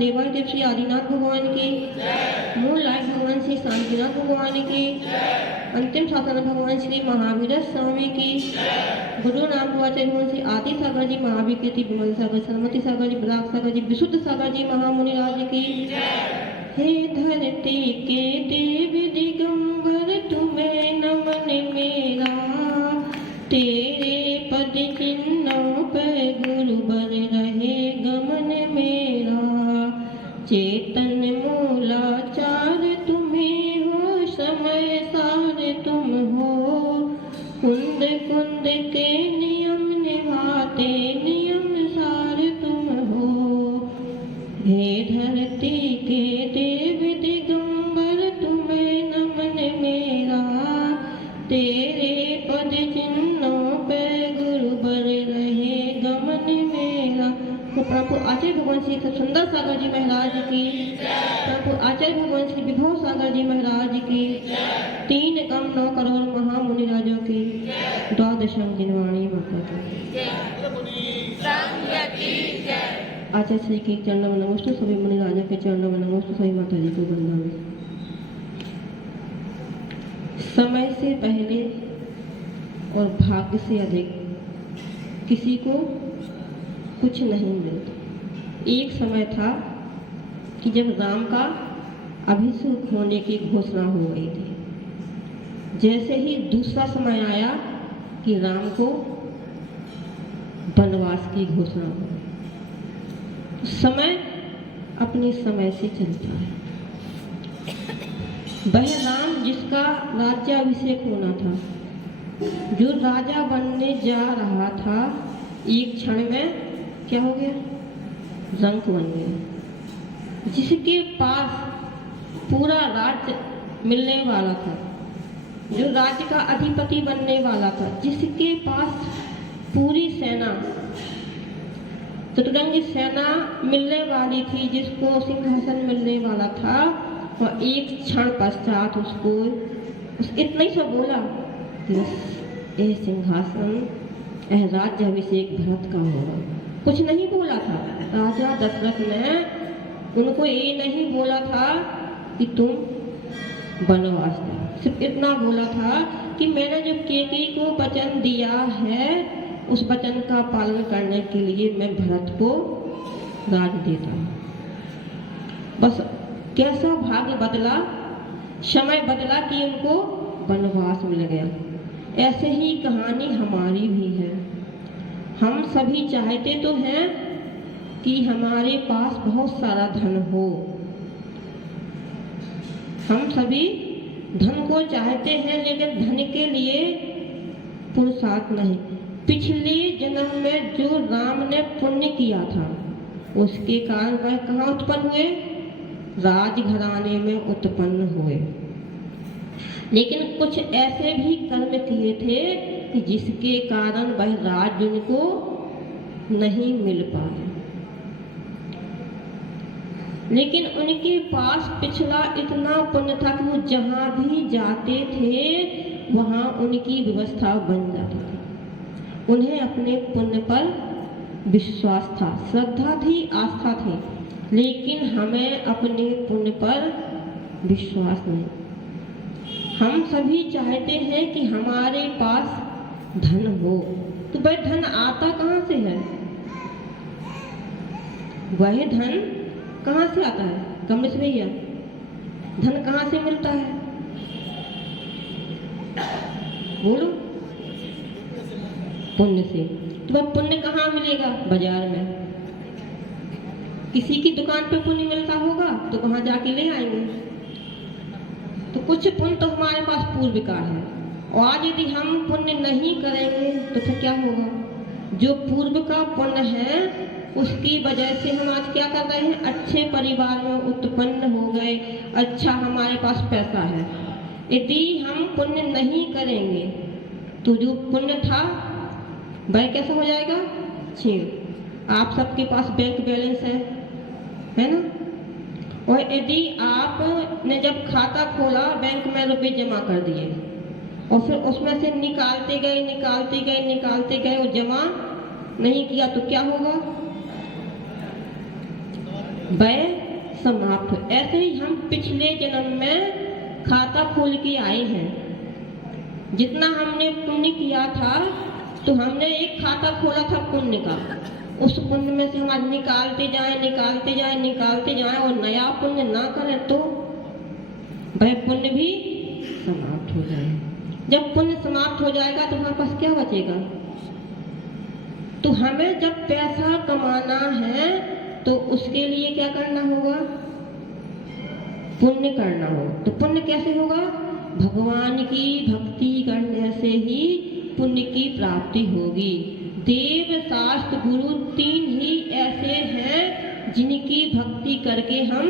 देवादिदेव श्री आदिनाथ भगवान की, मूल लाइट भगवान श्री शांतिनाथ भगवान की, अंतिम शासन भगवान श्री महावीर स्वामी की, गुरु नाम आचार्य भगवान श्री आदि सागर जी, महावीर कीर्ति विमल सागर, सरमति सागर जी, बराक सागर जी, विशुद्ध सागर जी महामुनि राज की। हे धरती के देव दिगंबर तुम्हें नमन मेरा, तेरे पद चिन्हों पर गुरु बर रहे गमन मेरा। चेतन मूलाचार तुम्हें हो, समय सार तुम हो, कुंद कुंद के नियम निभाते नियम सार तुम हो। हे धरती के देव दिगंबर तुम्हें नमन मेरा, तेरे पद चिन्हों पे गुरु बर रहे गमन मेरा। तो प्रभु आचार्य भगवान श्री सुंदर सागर जी महाराज की, प्रभु आचार्य भगवान श्री विभव सागर जी महाराज की, 3 कम 9 करोड़ महामुनि राजों की, 12 दिनवाणी माता की। आचार्य श्री के चरणों में नमस्ते, सभी मुनि राजा के चरणों में नमस्ते, सभी माता जी को वंदन। समय से पहले और भाग्य से अधिक किसी को कुछ नहीं मिलता। एक समय था कि जब राम का अभिषेक होने की घोषणा हो गई थी। जैसे ही दूसरा समय आया कि राम को वनवास की घोषणा हो, समय अपने समय से चलता है। वह राम जिसका राज्याभिषेक होना था, जो राजा बनने जा रहा था, एक क्षण में क्या हो गया? रंक बन गया। जिसके पास पूरा राज्य मिलने वाला था, जो राज्य का अधिपति बनने वाला था, जिसके पास पूरी सेना, चतुरंगी सेना मिलने वाली थी, जिसको सिंहासन मिलने वाला था, और एक क्षण पश्चात उसको इतना ही सब बोला कि यह सिंहासन, यह राज्य अभिषेक भरत का होगा। कुछ नहीं बोला था। राजा दशरथ ने उनको ये नहीं बोला था कि तुम वनवास दो, सिर्फ इतना बोला था कि मैंने जो केकई को वचन दिया है, उस वचन का पालन करने के लिए मैं भरत को राज देता हूँ। बस कैसा भाग्य बदला, समय बदला कि उनको वनवास मिल गया। ऐसे ही कहानी हमारी भी है। हम सभी चाहते तो हैं कि हमारे पास बहुत सारा धन हो, हम सभी धन को चाहते हैं, लेकिन धन के लिए पुरुषार्थ नहीं। पिछले जन्म में जो राम ने पुण्य किया था, उसके कारण वह कहाँ उत्पन्न हुए? राजघराने में उत्पन्न हुए। लेकिन कुछ ऐसे भी कर्म किए थे कि जिसके कारण वह राज्य उनको नहीं मिल पाया। लेकिन उनके पास पिछला इतना पुण्य था कि वो जहाँ भी जाते थे वहाँ उनकी व्यवस्था बन जाती थी। उन्हें अपने पुण्य पर विश्वास था, श्रद्धा थी, आस्था थी। लेकिन हमें अपने पुण्य पर विश्वास नहीं। हम सभी चाहते हैं कि हमारे पास धन हो, तो वह धन आता कहाँ से है? वह धन कहाँ से आता है? कमलेश भैया, धन कहाँ से मिलता है? बोलो। पुण्य से। तो वह पुण्य कहाँ मिलेगा? बाजार में। किसी की दुकान पे पुण्य मिलता होगा तो वहां जाके ले आएंगे। तो कुछ पुण्य तो हमारे पास पूर्व का है, और आज यदि हम पुण्य नहीं करेंगे तो फिर क्या होगा? जो पूर्व का पुण्य है उसकी वजह से हम आज क्या कर रहे हैं? अच्छे परिवार में उत्पन्न हो गए, अच्छा हमारे पास पैसा है। यदि हम पुण्य नहीं करेंगे तो जो पुण्य था वह कैसा हो जाएगा? छीन। आप सबके पास बैंक बैलेंस है ना? और यदि आपने जब खाता खोला, बैंक में रुपए जमा कर दिए और फिर उसमें से निकालते गए और जमा नहीं किया तो क्या होगा? वह समाप्त हो। ऐसे ही हम पिछले जन्म में खाता खोल के आए हैं। जितना हमने पुण्य किया था तो हमने एक खाता खोला था पुण्य का, उस पुण्य में से हम निकालते जाएं और नया पुण्य ना करें तो वह पुण्य भी समाप्त हो जाए। जब पुण्य समाप्त हो जाएगा तो हमारे पास क्या बचेगा? तो हमें जब पैसा कमाना है तो उसके लिए क्या करना होगा? पुण्य करना होगा। तो पुण्य कैसे होगा? भगवान की भक्ति करने से ही पुण्य की प्राप्ति होगी। देव, शास्त्र, गुरु तीन ही ऐसे हैं जिनकी भक्ति करके हम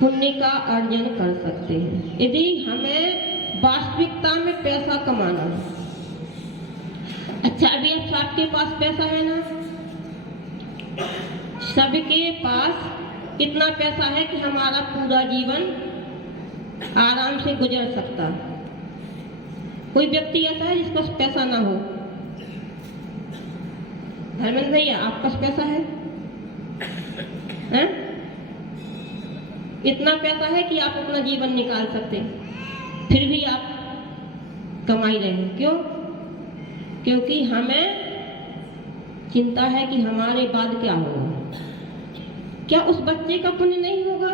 पुण्य का अर्जन कर सकते हैं। यदि हमें वास्तविकता में पैसा कमाना है, अच्छा अभी अब सबके पास पैसा है ना? सबके पास कितना पैसा है कि हमारा पूरा जीवन आराम से गुजर सकता? कोई व्यक्ति ऐसा है जिसके पास पैसा ना हो? धर्मेंद्र भैया, आपके पास पैसा है? हैं? इतना पैसा है कि आप अपना जीवन निकाल सकते, फिर भी आप कमाई रहे हैं। क्यों? क्योंकि हमें चिंता है कि हमारे बाद क्या होगा। क्या उस बच्चे का पुण्य नहीं होगा?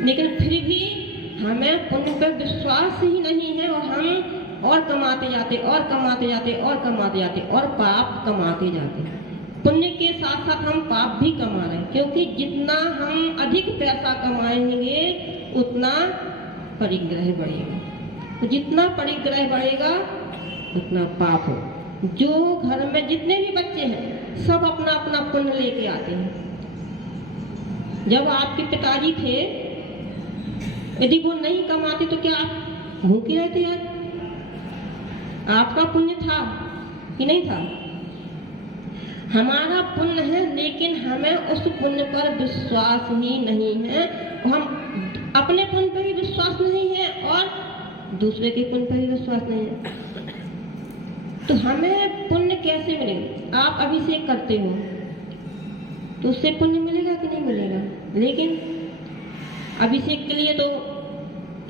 लेकिन फिर भी हमें पुण्य पर विश्वास ही नहीं है और हम और कमाते जाते और पाप कमाते जाते। पुण्य के साथ साथ हम पाप भी कमा रहे हैं, क्योंकि जितना हम अधिक पैसा कमाएंगे उतना परिग्रह बढ़ेगा। तो जितना परिग्रह बढ़ेगा उतना पाप हो। जो घर में जितने भी बच्चे हैं सब अपना अपना पुण्य लेके आते हैं। जब आपके पिताजी थे, यदि वो नहीं कमाते तो क्या आप भूखे रहते यार? आपका पुण्य था कि नहीं था? हमारा पुण्य है, लेकिन हमें उस पुण्य पर विश्वास ही नहीं है। हम अपने पुण्य पर भी विश्वास नहीं है और दूसरे के पुण्य पर भी विश्वास नहीं है। तो हमें पुण्य कैसे मिलेगा? आप अभिषेक करते हो तो उससे पुण्य मिलेगा कि नहीं मिलेगा? लेकिन अभिषेक के लिए तो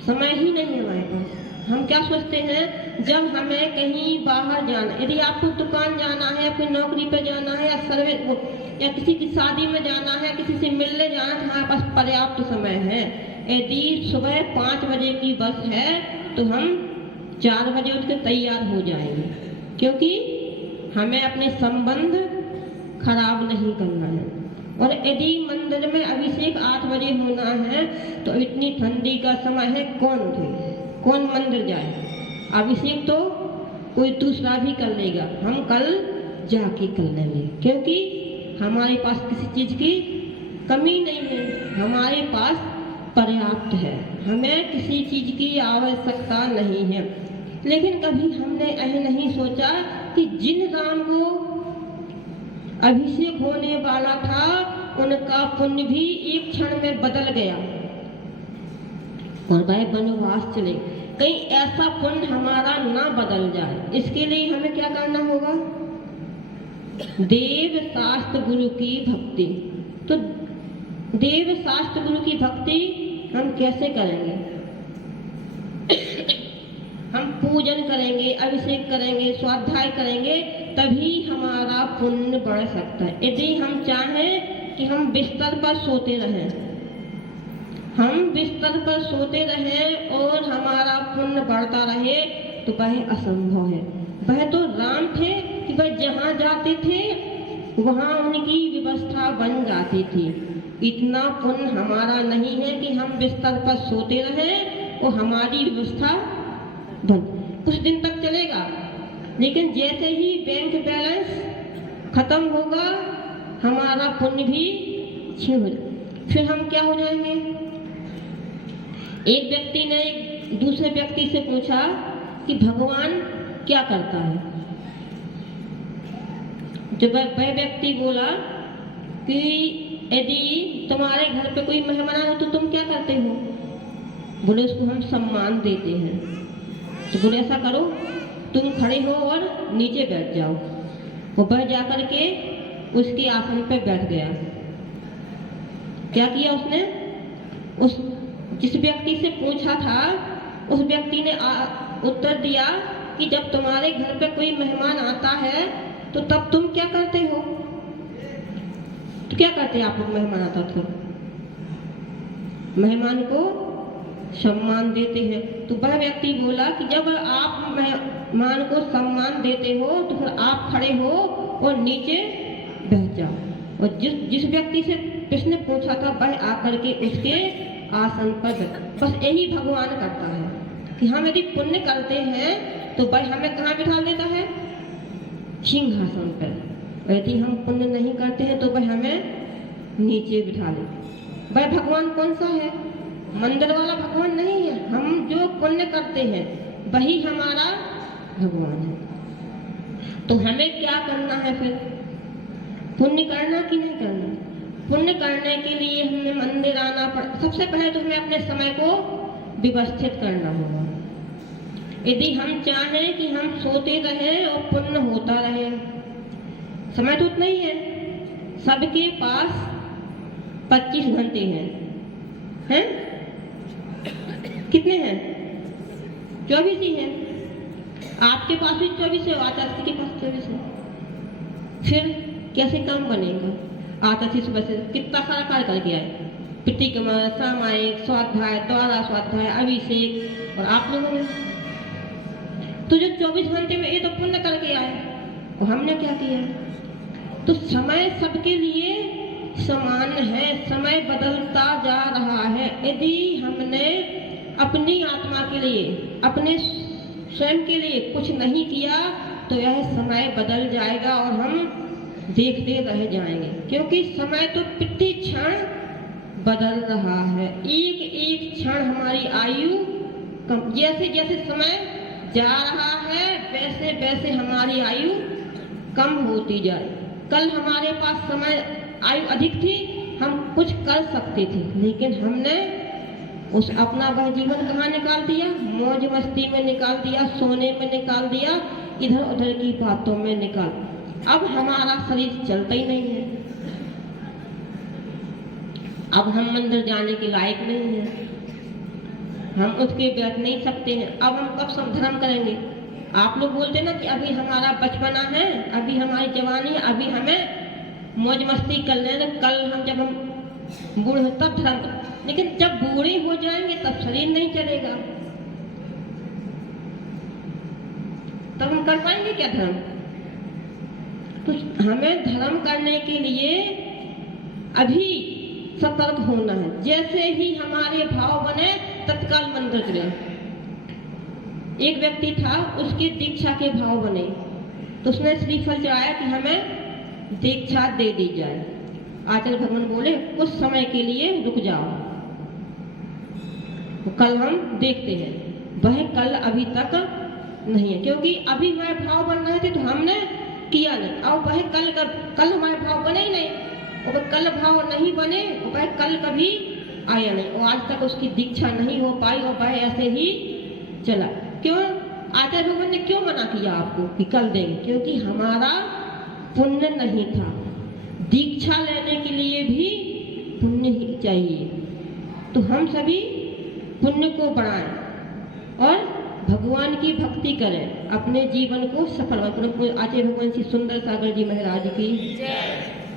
समय ही नहीं है हमारे पास। हम क्या सोचते हैं, जब हमें कहीं बाहर जाना, यदि आपको दुकान जाना है या फिर नौकरी पर जाना है या सर्वे या किसी की शादी में जाना है, किसी से मिलने जाना है, हमारे पास पर्याप्त समय है। यदि सुबह 5 बजे की बस है तो हम 4 बजे उठ कर तैयार हो जाएंगे, क्योंकि हमें अपने संबंध खराब नहीं करना है। और यदि मंदिर में अभिषेक 8 बजे होना है तो इतनी ठंडी का समय है, कौन मंदिर जाए? अभिषेक तो कोई दूसरा भी कर लेगा, हम कल जाके कर लेंगे, क्योंकि हमारे पास किसी चीज की कमी नहीं है, हमारे पास पर्याप्त है, हमें किसी चीज की आवश्यकता नहीं है। लेकिन कभी हमने यह नहीं सोचा कि जिन राम को अभिषेक होने वाला था उनका पुण्य भी एक क्षण में बदल गया और वह वनवास चले। कहीं ऐसा पुण्य हमारा ना बदल जाए, इसके लिए हमें क्या करना होगा? देव, शास्त्र, गुरु की भक्ति। तो देव, शास्त्र, गुरु की भक्ति हम कैसे करेंगे? हम पूजन करेंगे, अभिषेक करेंगे, स्वाध्याय करेंगे, तभी हमारा पुण्य बढ़ सकता है। यदि हम चाहें कि हम बिस्तर पर सोते रहें और हमारा पुण्य बढ़ता रहे तो वह असंभव है। वह तो राम थे कि वह जहाँ जाते थे वहाँ उनकी व्यवस्था बन जाती थी। इतना पुण्य हमारा नहीं है कि हम बिस्तर पर सोते रहें और हमारी व्यवस्था बन, कुछ दिन तक चलेगा, लेकिन जैसे ही बैंक बैलेंस खत्म होगा हमारा पुण्य भी क्षीण हो जाएगा। फिर हम क्या हो जाएंगे? एक व्यक्ति ने एक दूसरे व्यक्ति से पूछा कि भगवान क्या करता है? जब वह व्यक्ति बोला कि यदि तुम्हारे घर पे कोई मेहमान हो तो तुम क्या करते हो? बोले उसको हम सम्मान देते हैं। तो बोले ऐसा करो, तुम खड़े हो और नीचे बैठ जाओ। वो वह जाकर के उसके आसन पे बैठ गया। क्या किया उसने? उस जिस व्यक्ति से पूछा था उस व्यक्ति ने उत्तर दिया कि जब तुम्हारे घर पे कोई मेहमान आता है तो तब तुम क्या करते हो? तो क्या करते आप लोग मेहमान आता तो? मेहमान को सम्मान देते हैं। तो वह व्यक्ति बोला कि जब आप मेहमान को सम्मान देते हो तो फिर आप खड़े हो और नीचे बैठ जाओ। और जिस व्यक्ति से प्रश्न पूछा था वह आकर के उसके आसन पर बैठ। बस यही भगवान करता है कि हम यदि पुण्य करते हैं तो वह हमें कहाँ बिठा देता है? सिंहासन पर। यदि हम पुण्य नहीं करते हैं तो वह हमें नीचे बिठा देता। वह भगवान कौन सा है? मंदिर वाला भगवान नहीं है। हम जो पुण्य करते हैं वही हमारा भगवान है। तो हमें क्या करना है फिर? पुण्य करना कि नहीं करना? पुण्य करने के लिए हमें मंदिर आना पड़ा। सबसे पहले तो हमें अपने समय को व्यवस्थित करना होगा। यदि हम चाहें कि हम सोते रहे और पुण्य होता रहे, समय तो उतना ही है। सबके पास 25 घंटे हैं? कितने हैं? 24 ही हैं। आपके पास भी 24 है, आचार्य के पास 24 है। फिर कैसे काम बनेगा? आचार्य सुबह से कितना सारा कार्य करके आए, प्रतिक्रमण, सामायिक, स्वाध्याय, द्वारा स्वाध्याय, अभिषेक, और आप लोगों ने तो जो 24 घंटे में ये तो पुण्य करके आए और हमने क्या किया? तो समय सबके लिए समान है, समय बदलता जा रहा है। यदि हमने अपनी आत्मा के लिए, अपने स्वयं के लिए कुछ नहीं किया तो यह समय बदल जाएगा और हम देखते रह जाएंगे, क्योंकि समय तो प्रति क्षण बदल रहा है। एक एक क्षण हमारी आयु कम, जैसे जैसे समय जा रहा है वैसे वैसे हमारी आयु कम होती जाए। कल हमारे पास समय आयु अधिक थी, हम कुछ कर सकते थे, लेकिन हमने उस अपना वह जीवन कहाँ निकाल दिया? मौज मस्ती में निकाल दिया, सोने में निकाल दिया, इधर उधर की बातों में निकाल। अब हमारा शरीर चलता ही नहीं है। अब हम मंदिर जाने के लायक नहीं है, हम उठ के बैठ नहीं सकते हैं। अब हम कब सब धर्म करेंगे? आप लोग बोलते ना कि अभी हमारा बचपना है, अभी हमारी जवानी है, अभी हमें मौज मस्ती कर लेना, कल हम जब हम बूढ़े हो तब धर्म। लेकिन जब बूढ़े हो जाएंगे तब शरीर नहीं चलेगा, तब हम कर पाएंगे क्या धर्म? तो हमें धर्म करने के लिए अभी सतर्क होना है। जैसे ही हमारे भाव बने तत्काल मंदिर चले। एक व्यक्ति था, उसके दीक्षा के भाव बने तो उसने श्रीफल चढ़ाया कि हमें दीक्षा दे दी जाए। आचार्य भगवान बोले कुछ समय के लिए रुक जाओ, तो कल हम देखते हैं। वह कल अभी तक नहीं है, क्योंकि अभी हमारे भाव बन रहे थे तो हमने किया नहीं। और वह कल हमारे भाव बने ही नहीं, और कल भाव नहीं बने, वह कल कभी आया नहीं, और आज तक उसकी दीक्षा नहीं हो पाई और वह ऐसे ही चला। क्यों? आचार्य भगवान ने क्यों मना किया आपको कि कल देंगे? क्योंकि हमारा पुण्य नहीं था। दीक्षा लेने के लिए भी पुण्य ही चाहिए। तो हम सभी पुण्य को बढ़ाएं और भगवान की भक्ति करें, अपने जीवन को सफल बनाएं। आचार्य भगवान श्री सुंदर सागर जी महाराज की जय।